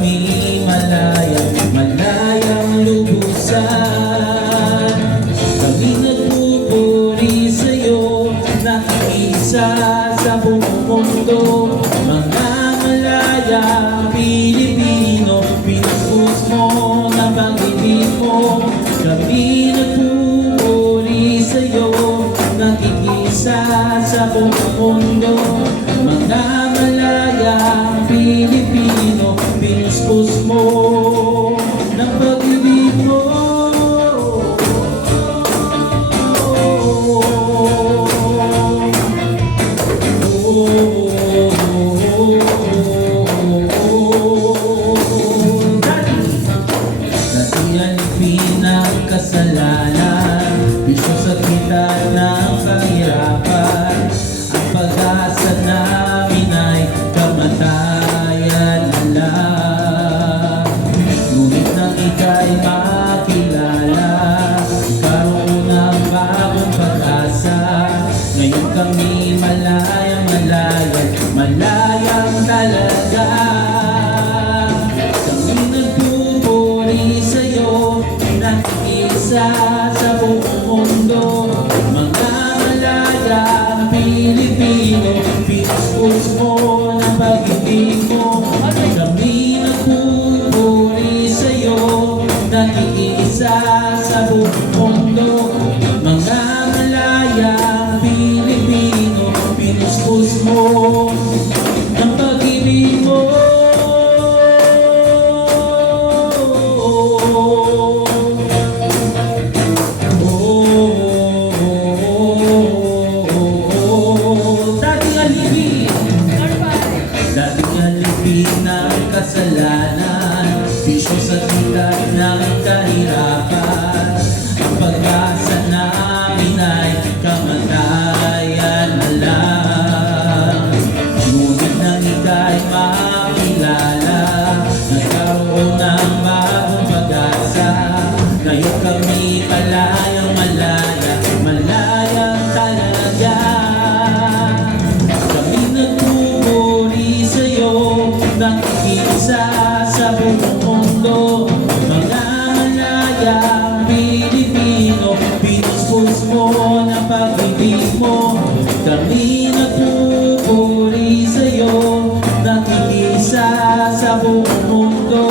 kami malayang lubusan. Kami nagpupuri sa'yo, nakiisa sa buong mundo. Mga malayang Pilipino, pinupos mo na pag-ibig mo. Kami nagpupuri sa'yo, nakiisa sa buong mundo. Mga malayang Pilipino, pinuspos mo ng pag-ibig mo. Dati yan pinagkasalanan, bisyo sa kita ng kahirapan. Ang pag-asa namin ay kamatayan na lang. Ngunit nang ika'y makilala, karoon ng bagong pag-asa. Ngayon kami malayang talaga. Kami nagpupuri sa'yo, nakiisa sa buong mundo. Mga malayang Pilipino, pinuspos mo ng pag-ibig mo. Kami nagpupuri sa'yo, nakiisa sa buong mundo. Mga malayang Pilipino, pinuspos mo ng pag-ibig mo. Dating alipin ng kasalanan, bisyo sa kita ng kahirapan. Ang pag-asa namin ay kamatayan na lang. Ngunit nang ika'y makilala, nagkaroon ng bagong pag-asa. Ngayon kami malayang talaga. Kami nagpupuri sa'yo, nakikiisa sa buong mundo. Mga malayang Pilipino, pinuspos mo ng pag-ibig mo. Kami nagpupuri sa'yo, nakikiisa sa buong mundo.